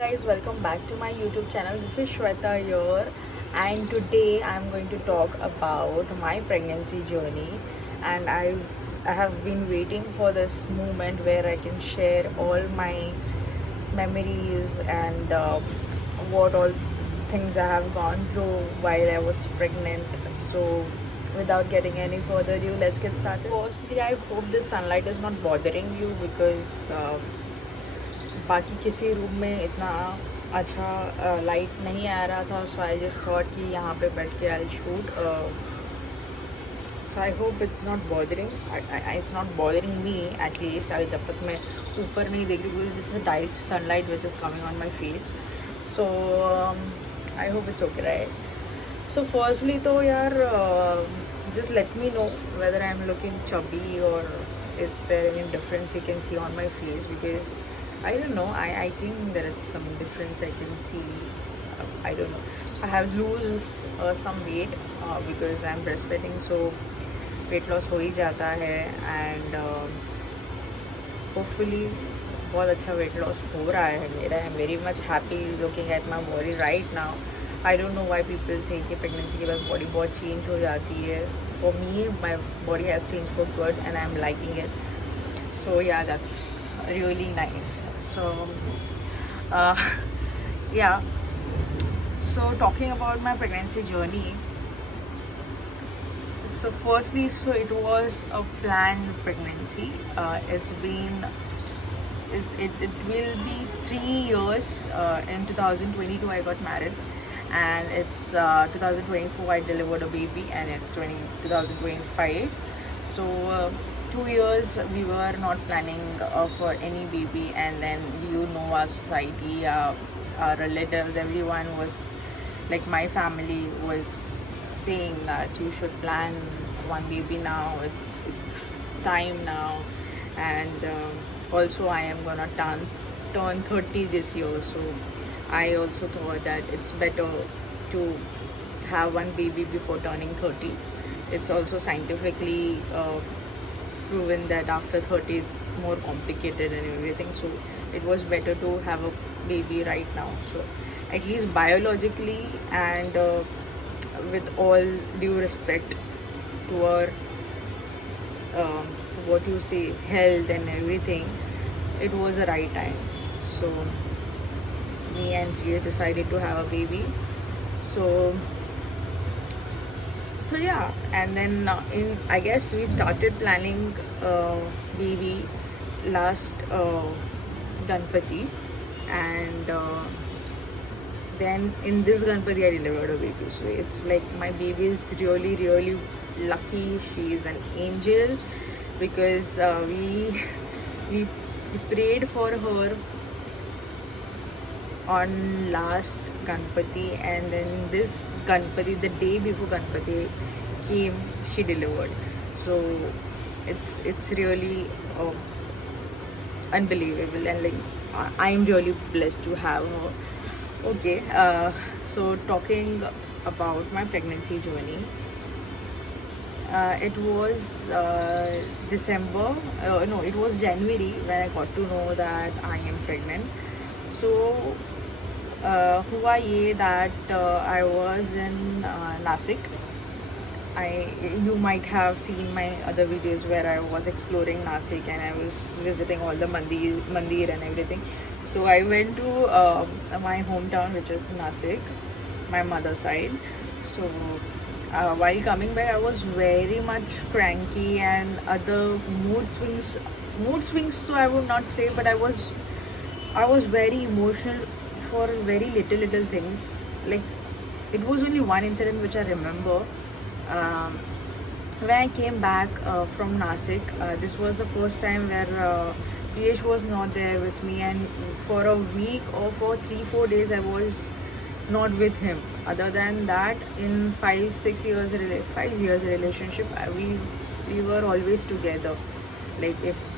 Guys, welcome back to my YouTube channel. This is Shweta here, and today I'm going to talk about my pregnancy journey. And I have been waiting for this moment where I can share all my memories and what all things I have gone through while I was pregnant. So without getting any further ado, let's get started. Firstly, I hope the sunlight is not bothering you because बाकी किसी room में इतना अच्छा light नहीं आ रहा था. सो I just thought कि यहाँ पे बैठ के I shoot. So I hope it's not bothering. It's not bothering me at least. जब तक मैं ऊपर नहीं देख रही because it's a direct sunlight which is coming on my face. So I hope it's okay right. So firstly तो यार just let me know whether I'm looking chubby or is there any difference you can see on my face, because I don't know. I think there is some difference I can see. I don't know. I have lose some weight because I'm breastfeeding, so weight loss हो ही जाता है and hopefully बहुत अच्छा weight loss हो रहा है मेरा. I'm very much happy looking at my body right now. I don't know why people say कि pregnancy के बाद body बहुत change हो जाती है. For me, my body has changed for good and I'm liking it. So yeah, that's really nice. So yeah. So talking about my pregnancy journey. So firstly, so it was a planned pregnancy. It will be 3 years. In 2022 I got married, and it's 2024 I delivered a baby, and it's 2025. So 2 years we were not planning for any baby, and then our society, our relatives, everyone was like, my family was saying that you should plan one baby now. It's time now. And also I am gonna turn 30 this year, so I also thought that it's better to have one baby before turning 30. It's also scientifically proven that after 30 it's more complicated and everything, so it was better to have a baby right now. So at least biologically and with all due respect to our what you say, health and everything, it was a right time. So me and Priya decided to have a baby. So yeah, and then I guess we started planning baby last Ganpati, and then in this Ganpati I delivered a baby. So it's like my baby is really really lucky. She is an angel, because we prayed for her on last Ganpati, and then this Ganpati, the day before Ganpati came, she delivered. So it's really unbelievable, and like I'm really blessed to have her. Okay, so talking about my pregnancy journey. It was December, no, it was January when I got to know that I am pregnant. So हुआ ये that I was in Nasik. You might have seen my other videos where I was exploring Nasik and I was visiting all the mandir and everything. So I went to my hometown, which is Nasik, my mother's side. So while coming back, I was very much cranky and other mood swings. So I would not say, but I was very emotional for very little things. Like, it was only one incident which I remember. When I came back from Nasik, this was the first time where PH was not there with me, and for a week or for 3-4 days I was not with him. Other than that, in 5 years relationship, we were always together. Like, if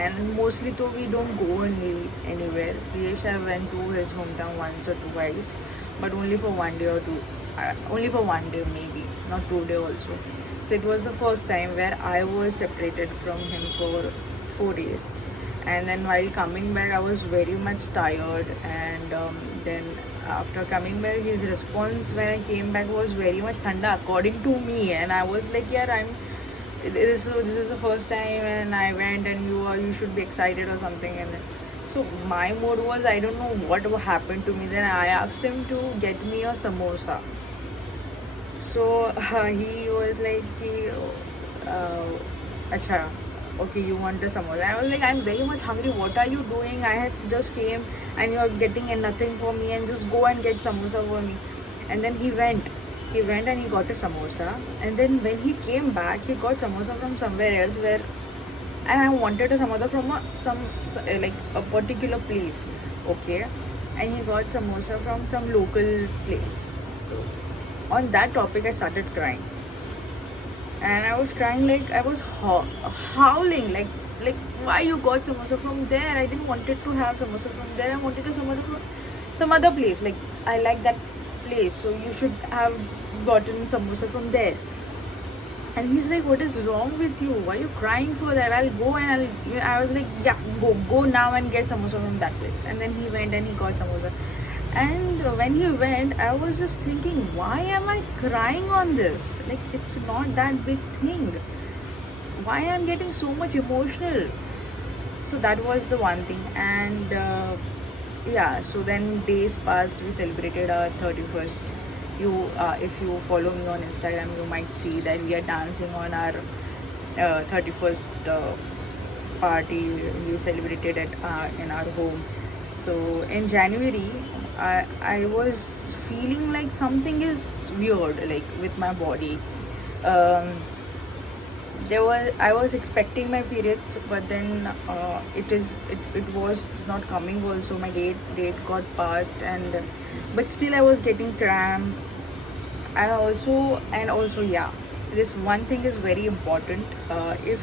and mostly though we don't go anywhere. Priyesh went to his hometown once or twice, but only for 1 day or two. Only for 1 day maybe, not 2 day also. So it was the first time where I was separated from him for 4 days. And then while coming back, I was very much tired. And then after coming back, his response when I came back was very much thanda according to me. And I was like, yeah, this is the first time and I went, and you should be excited or something. And then, so my mood was, I don't know what happened to me. Then I asked him to get me a samosa. So he was like, acha, okay, you want a samosa. I was like, I'm very much hungry. What are you doing? I have just came and you're getting nothing for me, and just go and get samosa for me. And then he went. He went and he got a samosa. And then when he came back, he got samosa from somewhere else where, and I wanted a samosa from like a particular place, okay. And he got samosa from some local place. So on that topic, I started crying, and I was crying like I was howling like why you got samosa from there? I didn't wanted to have samosa from there. I wanted a samosa from some other place. Like I like that place, so you should have gotten samosa from there. And he's like, what is wrong with you? Why are you crying for that? I'll go and I was like, yeah, go now and get samosa from that place. And then he went and he got samosa. And when he went, I was just thinking, why am I crying on this? Like, it's not that big thing. Why I'm getting so much emotional? So that was the one thing. And yeah, so then days passed. We celebrated our 31st. If you follow me on Instagram, you might see that we are dancing on our 31st party. We celebrated it in our home. So in January, I was feeling like something is weird, like with my body. Um, I was expecting my periods, but then it was not coming. Also, my date got passed, and but still I was getting cramp. And also, yeah, this one thing is very important. If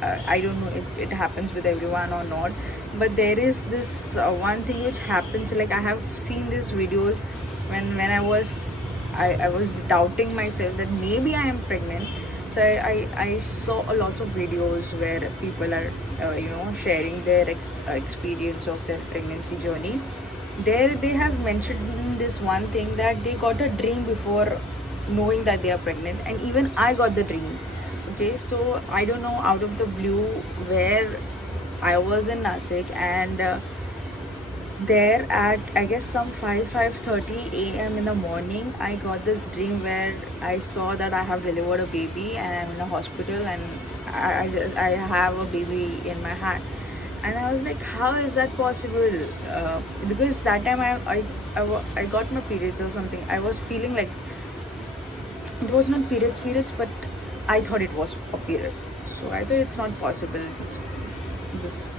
I don't know if it happens with everyone or not, but there is this one thing which happens. Like I have seen these videos when I was doubting myself that maybe I am pregnant. So I saw a lot of videos where people are sharing their experience of their pregnancy journey. There they have mentioned this one thing, that they got a dream before knowing that they are pregnant, and even I got the dream. Okay, so I don't know, out of the blue, where I was in Nasik, and there at, I guess, some 5:30 a.m. in the morning, I got this dream where I saw that I have delivered a baby and I'm in a hospital, and I have a baby in my hand. And I was like, how is that possible? Because that time I got my periods or something. I was feeling like it was not periods, but I thought it was a period. So I thought it's not possible.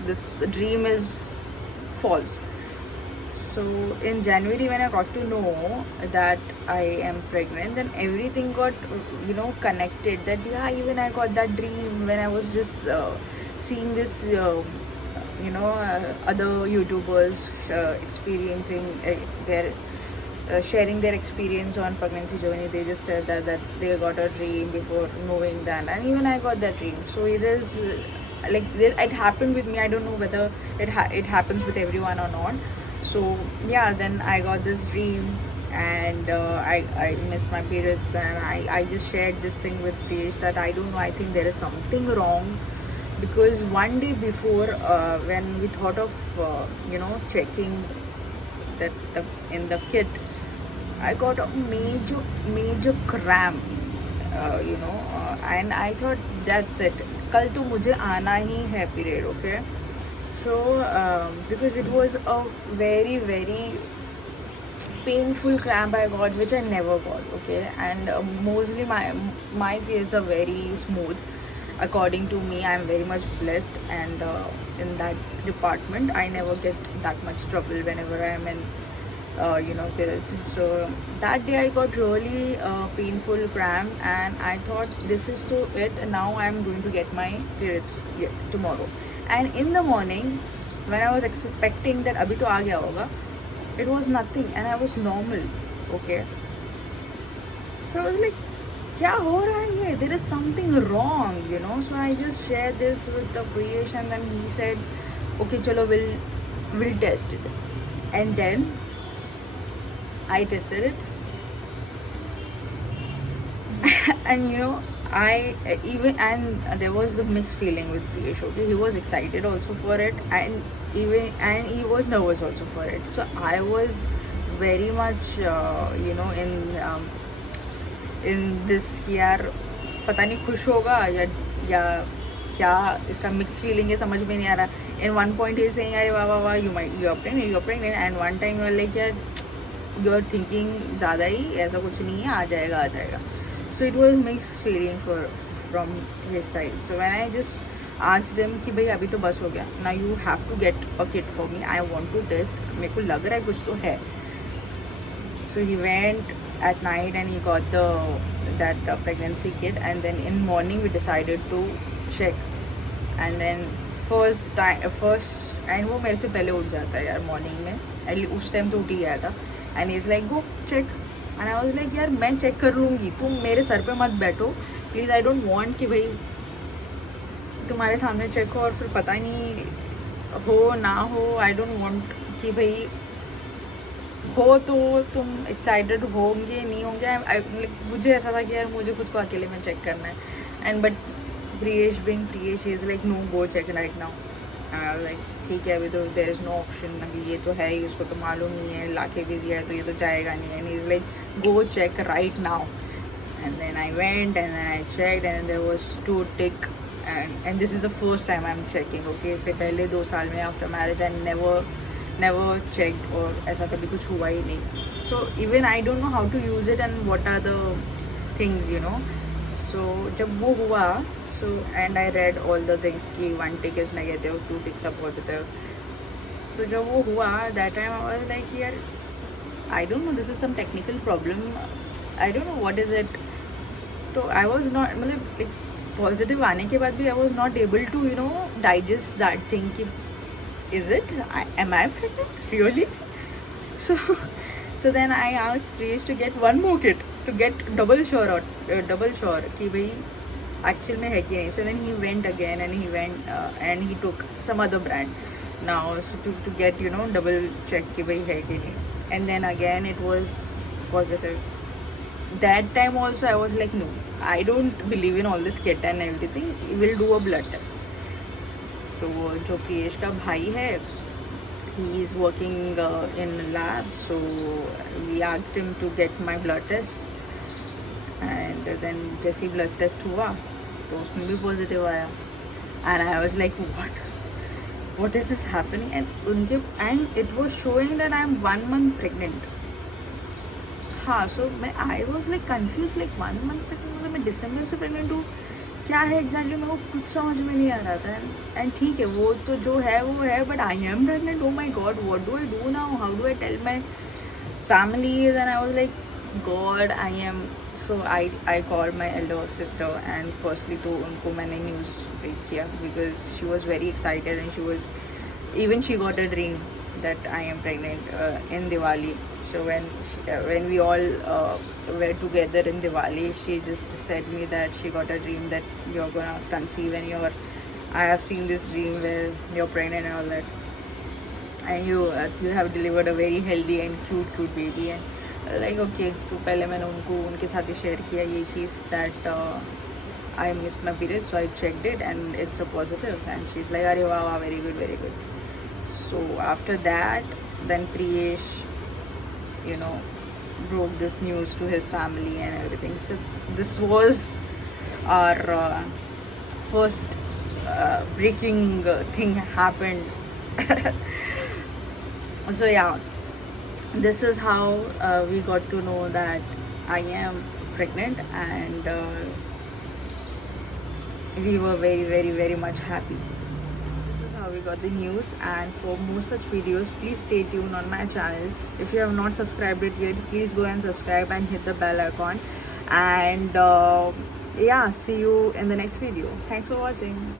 This dream is false. So in January, when I got to know that I am pregnant, then everything got connected. That yeah, even I got that dream when I was just seeing this other YouTubers experiencing their sharing their experience on pregnancy journey. They just said that they got a dream before knowing that, and even I got that dream. So it is it happened with me. I don't know whether it happens with everyone or not. So yeah, then I got this dream, and I missed my periods. Then I just shared this thing with Tej that I don't know, I think there is something wrong, because one day before, when we thought of checking that in the kit, I got a major cramp, and I thought that's it. कल तो मुझे आना ही है period, okay? So because it was a very very painful cramp I got, which I never got, okay? And mostly my periods are very smooth. According to me, I am very much blessed, and in that department, I never get that much trouble whenever I am in periods. So that day I got really painful cramp, and I thought this is to it, and now I am going to get my periods tomorrow. And in the morning, when I was expecting that abhi to aa gaya hoga, it was nothing, and I was normal, okay? So I was like, क्या हो रहा है ये? There is something wrong, So I just shared this with the Priyesh, and then he said, okay chalo we'll test it. And then I tested it. And you know, I even, and there was a mixed feeling with Priyesh. Okay, he was excited also for it, and even, and he was nervous also for it. So I was very much in this कि यार पता नहीं खुश होगा या क्या इसका mix feeling है, समझ में नहीं आ रहा. In one point he saying अरे वाह वाह वाह you are pregnant and one time you are like यार यू आर थिंकिंग ज़्यादा ही, ऐसा कुछ नहीं है, आ जाएगा. So it was mixed feeling from his side. So when I just asked him कि भाई अभी तो बस हो गया, now you have to get a kit for me, I want to test, मेरे को लग रहा है कुछ तो है. So he went at night and he got that pregnancy kit, and then in morning we decided to check. And then first and वो मेरे से पहले उठ जाता है यार मॉर्निंग में, उस टाइम तो उठ ही गया था. And he's like go check. And I was like यार मैं चेक कर लूँगी, तुम मेरे सर पे मत बैठो प्लीज़. आई डोंट वांट कि भाई तुम्हारे सामने चेक हो और फिर पता नहीं हो ना हो. आई डोंट वांट कि भाई हो तो तुम एक्साइटेड होंगे नहीं होंगे. मुझे ऐसा था कि यार मुझे खुद को अकेले में चेक करना है. And but Priyesh being Priyesh is like no go check right now. Like ठीक है अभी तो देयर इज़ नो ऑप्शन, अभी ये तो है ही, उसको तो मालूम नहीं है, ला के भी दिया है तो ये तो जाएगा नहीं. And is like go check right now. And then I went and then I checked and there was 2 tick. And this is the first time I am checking. Okay, इससे पहले 2 साल में after marriage I never checked, और ऐसा कभी कुछ हुआ ही नहीं. So even I don't know how to use it and what are the things you know. So जब वो हुआ, so and I read all the things कि 1 tick is negative, 2 ticks are positive. So जब वो हुआ that time I was like यार I don't know, this is some technical problem, I don't know what is it. तो I was not, मतलब like positive आने के बाद भी I was not able to you know digest that thing कि is it, am I pregnant really. so then I asked Priyesh to get one more kit to get double sure कि भाई actual में है कि नहीं. So then he went again and he took some other brand now to get you know double check कि भाई है कि नहीं. And then again it was positive. That time also I was like no, I don't believe in all this kit and everything, we'll do a blood test. So जो प्रियेश का भाई है, he is working in lab, so we asked him to get my blood test. And then जैसे ही blood test हुआ तो उसमें भी पॉजिटिव आया. And I was like what is this happening. And it was showing that I am 1 month pregnant. हाँ, सो मैं आई was like confuse, like 1 month pregnant, मतलब मैं दिसंबर से प्रेग्नेंट हूँ, क्या है एग्जैक्टली मेरे को कुछ समझ में नहीं आ रहा था. एंड ठीक है वो तो जो है वो है, but I am pregnant. Oh my god, what do I do now, how do I tell my family. And I was like god I am. So I called my elder sister and firstly तो उनको मैंने news break किया because she was very excited and she got a dream that I am pregnant in Diwali. So when we all were together in Diwali, she just said me that she got a dream that you're gonna conceive and I have seen this dream where you're pregnant and all that, and you have delivered a very healthy and cute baby. And like okay, तो पहले मैंने उनके साथ ही share किया ये चीज़ that I missed my period, so I checked it and it's a positive. And she is like अरे वाह वाह very good. So after that then Priyesh you know broke this news to his family and everything. So this was our first breaking thing happened. So yeah, this is how we got to know that I am pregnant, and we were very very very much happy. This is how we got the news, and for more such videos please stay tuned on my channel. If you have not subscribed it yet, please go and subscribe and hit the bell icon. And yeah, see you in the next video. Thanks for watching.